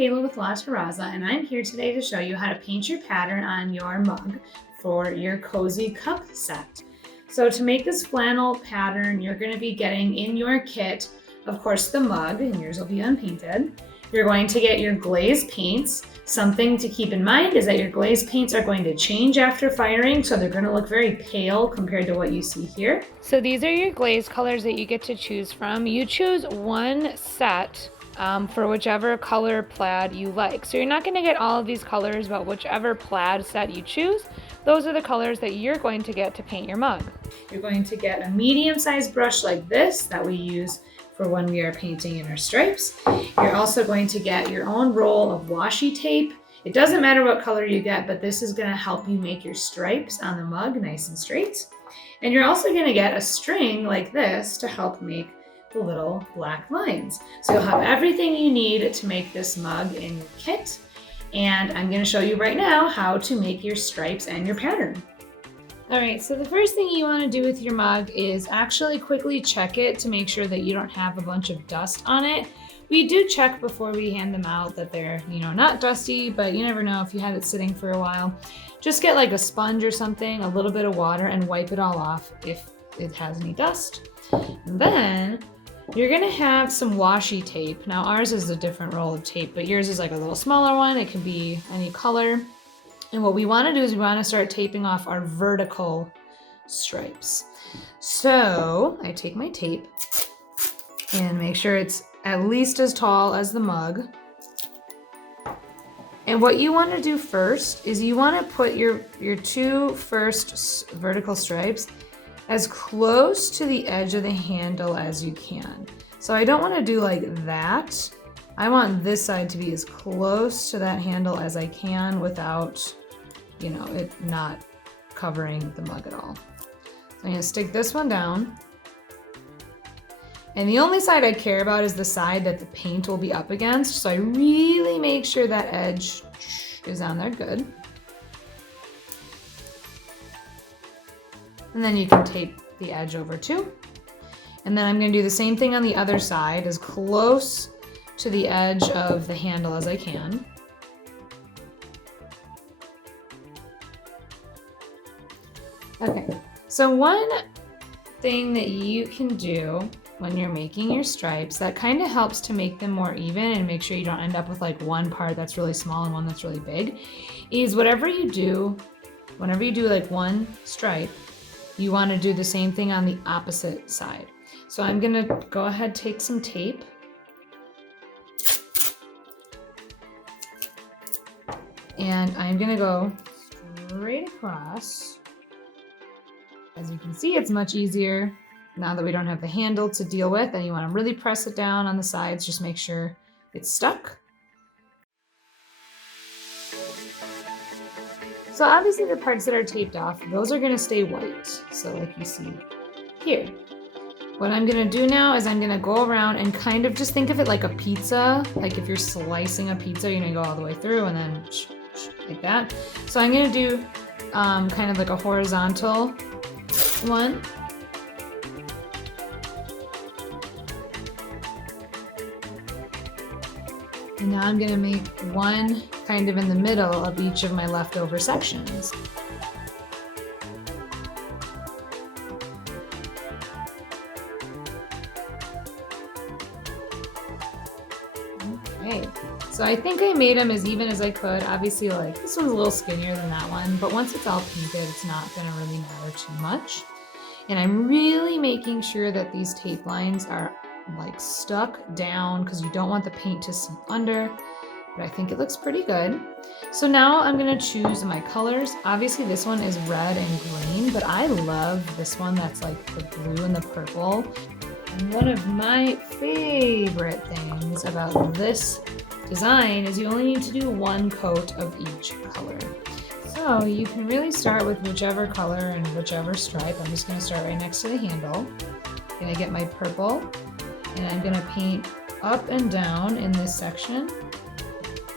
Kayla with La Terraza, and I'm here today to show you how to paint your pattern on your mug for your cozy cup set. So to make this flannel pattern, you're going to be getting in your kit, of course, the mug, and yours will be unpainted. You're going to get your glaze paints. Something to keep in mind is that your glaze paints are going to change after firing, so they're going to look very pale compared to what you see here. So these are your glaze colors that you get to choose from. You choose one set for whichever color plaid you like. So you're not going to get all of these colors, but whichever plaid set you choose, those are the colors that you're going to get to paint your mug. You're going to get a medium-sized brush like this that we use for when we are painting in our stripes. You're also going to get your own roll of washi tape. It doesn't matter what color you get, but this is going to help you make your stripes on the mug nice and straight. And you're also going to get a string like this to help make the little black lines. So you'll have everything you need to make this mug in your kit. And I'm going to show you right now how to make your stripes and your pattern. All right, so the first thing you want to do with your mug is actually quickly check it to make sure that you don't have a bunch of dust on it. We do check before we hand them out that they're, not dusty, but you never know if you have it sitting for a while. Just get like a sponge or something, a little bit of water, and wipe it all off if it has any dust. And then you're gonna have some washi tape. Now ours is a different roll of tape, but yours is like a little smaller one. It can be any color. And what we wanna do is we wanna start taping off our vertical stripes. So I take my tape and make sure it's at least as tall as the mug. And what you wanna do first is you wanna put your two first vertical stripes as close to the edge of the handle as you can. So I don't want to do like that. I want this side to be as close to that handle as I can without, it not covering the mug at all. So I'm gonna stick this one down. And the only side I care about is the side that the paint will be up against. So I really make sure that edge is on there good. And then you can tape the edge over too. And then I'm going to do the same thing on the other side, as close to the edge of the handle as I can. Okay, so one thing that you can do when you're making your stripes that kind of helps to make them more even and make sure you don't end up with like one part that's really small and one that's really big is whenever you do like one stripe, you want to do the same thing on the opposite side. So I'm going to go ahead, take some tape. And I'm going to go straight across. As you can see, it's much easier now that we don't have the handle to deal with, and you want to really press it down on the sides. Just make sure it's stuck. So obviously the parts that are taped off, those are going to stay white. So like you see here. What I'm going to do now is I'm going to go around and kind of just think of it like a pizza. Like if you're slicing a pizza, you're going to go all the way through and then like that. So I'm going to do kind of like a horizontal one. And now I'm going to make one kind of in the middle of each of my leftover sections. Okay, so I think I made them as even as I could. Obviously, like this one's a little skinnier than that one, but once it's all painted, it's not going to really matter too much. And I'm really making sure that these tape lines are like stuck down because you don't want the paint to seep under, but I think it looks pretty good. So now I'm going to choose my colors. Obviously this one is red and green, but I love this one that's like the blue and the purple. And one of my favorite things about this design is you only need to do one coat of each color. So you can really start with whichever color and whichever stripe. I'm just going to start right next to the handle. I'm going to get my purple. And I'm going to paint up and down in this section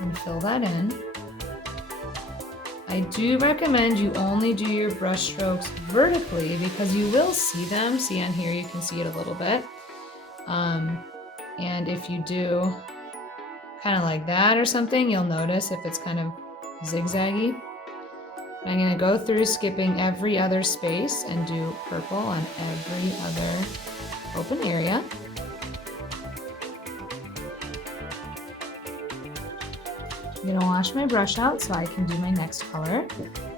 and fill that in. I do recommend you only do your brush strokes vertically because you will see them. See on here, you can see it a little bit. And if you do kind of like that or something. You'll notice if it's kind of zigzaggy. I'm going to go through skipping every other space and do purple on every other open area. I'm going to wash my brush out so I can do my next color.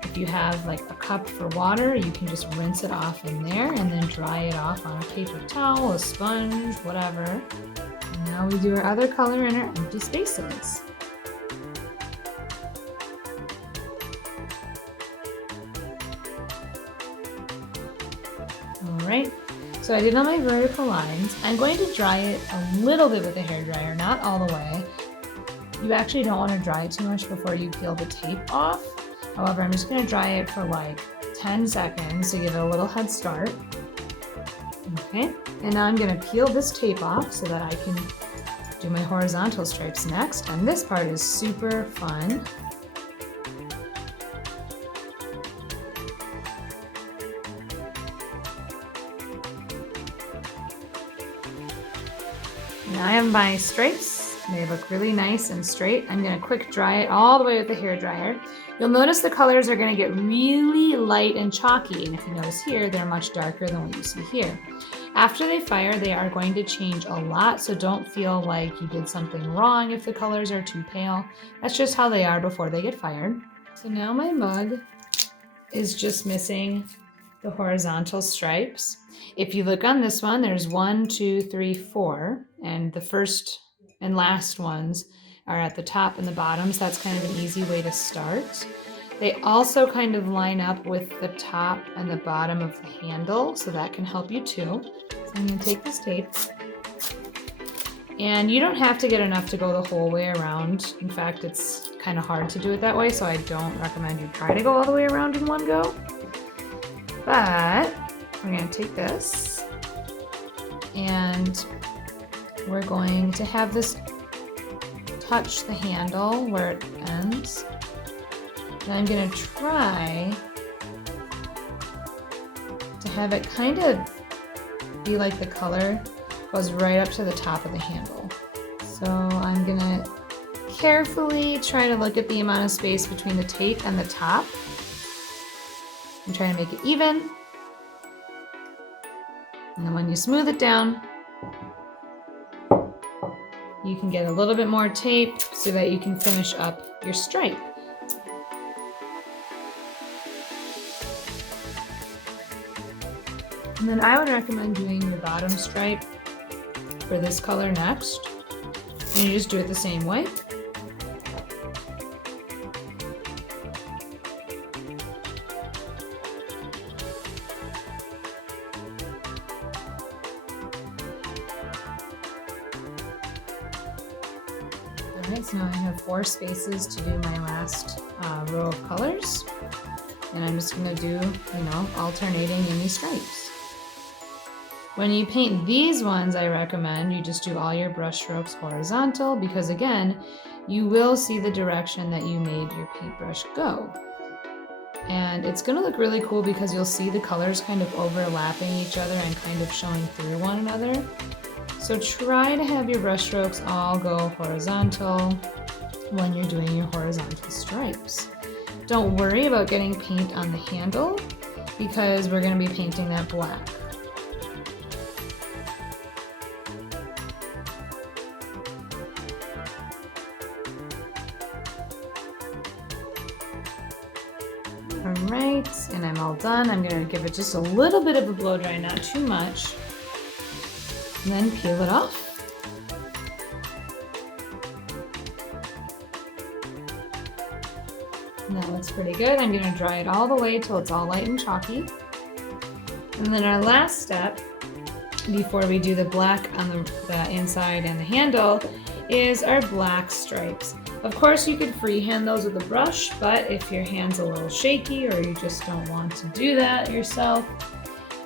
If you have like a cup for water, you can just rinse it off in there and then dry it off on a paper towel, a sponge, whatever. And now we do our other color in our empty spaces. Alright, so I did all my vertical lines. I'm going to dry it a little bit with a hairdryer, not all the way. You actually don't want to dry it too much before you peel the tape off. However, I'm just going to dry it for like 10 seconds to give it a little head start. Okay, and now I'm going to peel this tape off so that I can do my horizontal stripes next. And this part is super fun. Now I have my stripes. They look really nice and straight. I'm going to quick dry it all the way with the hairdryer. You'll notice the colors are going to get really light and chalky, and if you notice here, they're much darker than what you see here. After they fire, they are going to change a lot, so don't feel like you did something wrong if the colors are too pale. That's just how they are before they get fired. So now my mug is just missing the horizontal stripes. If you look on this one, there's 1, 2, 3, 4, and the first and last ones are at the top and the bottom, so that's kind of an easy way to start. They also kind of line up with the top and the bottom of the handle, so that can help you too. So I'm going to take this tape, and you don't have to get enough to go the whole way around. In fact, it's kind of hard to do it that way, so I don't recommend you try to go all the way around in one go. But we're going to take this, and we're going to have this touch the handle where it ends. And I'm going to try to have it kind of be like the color goes right up to the top of the handle. So I'm going to carefully try to look at the amount of space between the tape and the top. I'm trying to make it even. And then when you smooth it down, you can get a little bit more tape so that you can finish up your stripe. And then I would recommend doing your bottom stripe for this color next. And you just do it the same way. Alright, so now I have 4 spaces to do my last row of colors. And I'm just going to do, alternating in these stripes. When you paint these ones, I recommend you just do all your brush strokes horizontal, because again, you will see the direction that you made your paintbrush go. And it's going to look really cool because you'll see the colors kind of overlapping each other and kind of showing through one another. So try to have your brush strokes all go horizontal when you're doing your horizontal stripes. Don't worry about getting paint on the handle because we're going to be painting that black. Alright, and I'm all done. I'm going to give it just a little bit of a blow dry, not too much. And then peel it off. And that looks pretty good. I'm going to dry it all the way till it's all light and chalky. And then our last step, before we do the black on the inside and the handle, is our black stripes. Of course, you could freehand those with a brush, but if your hand's a little shaky or you just don't want to do that yourself,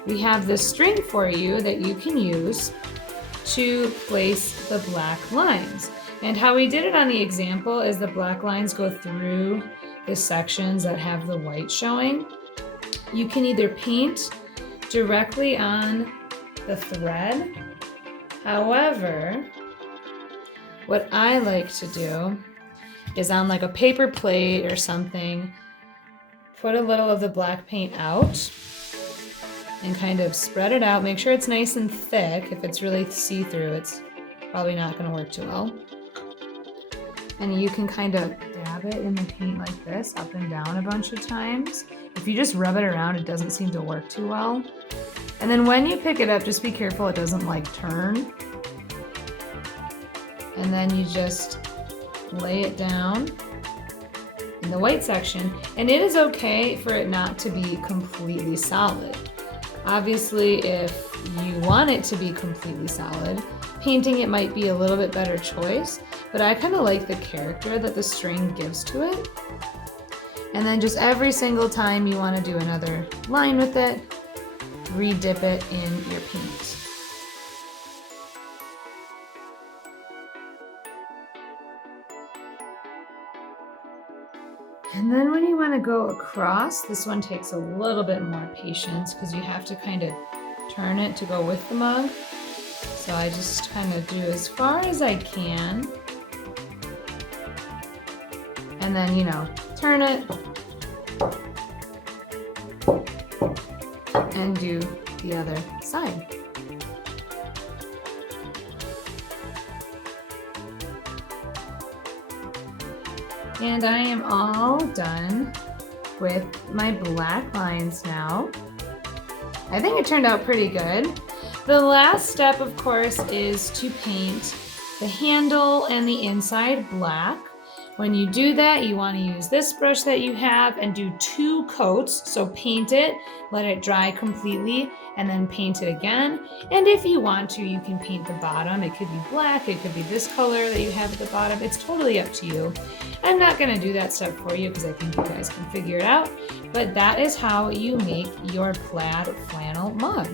we have this string for you that you can use to place the black lines. And how we did it on the example is the black lines go through the sections that have the white showing. You can either paint directly on the thread. However, what I like to do is on like a paper plate or something, put a little of the black paint out and kind of spread it out. Make sure it's nice and thick. If it's really see-through, it's probably not going to work too well. And you can kind of dab it in the paint like this, up and down a bunch of times. If you just rub it around, it doesn't seem to work too well. And then when you pick it up, just be careful it doesn't like turn. And then you just lay it down in the white section. And it is okay for it not to be completely solid. Obviously, if you want it to be completely solid, painting it might be a little bit better choice, but I kind of like the character that the string gives to it. And then just every single time you want to do another line with it, re-dip it in your paint. And then when you want to go across, this one takes a little bit more patience because you have to kind of turn it to go with the mug. So I just kind of do as far as I can. And then, you know, turn it and do the other side. And I am all done with my black lines now. I think it turned out pretty good. The last step, of course, is to paint the handle and the inside black. When you do that, you want to use this brush that you have and do 2 coats. So paint it, let it dry completely, and then paint it again. And if you want to, you can paint the bottom. It could be black, it could be this color that you have at the bottom. It's totally up to you. I'm not going to do that step for you because I think you guys can figure it out. But that is how you make your plaid flannel mug.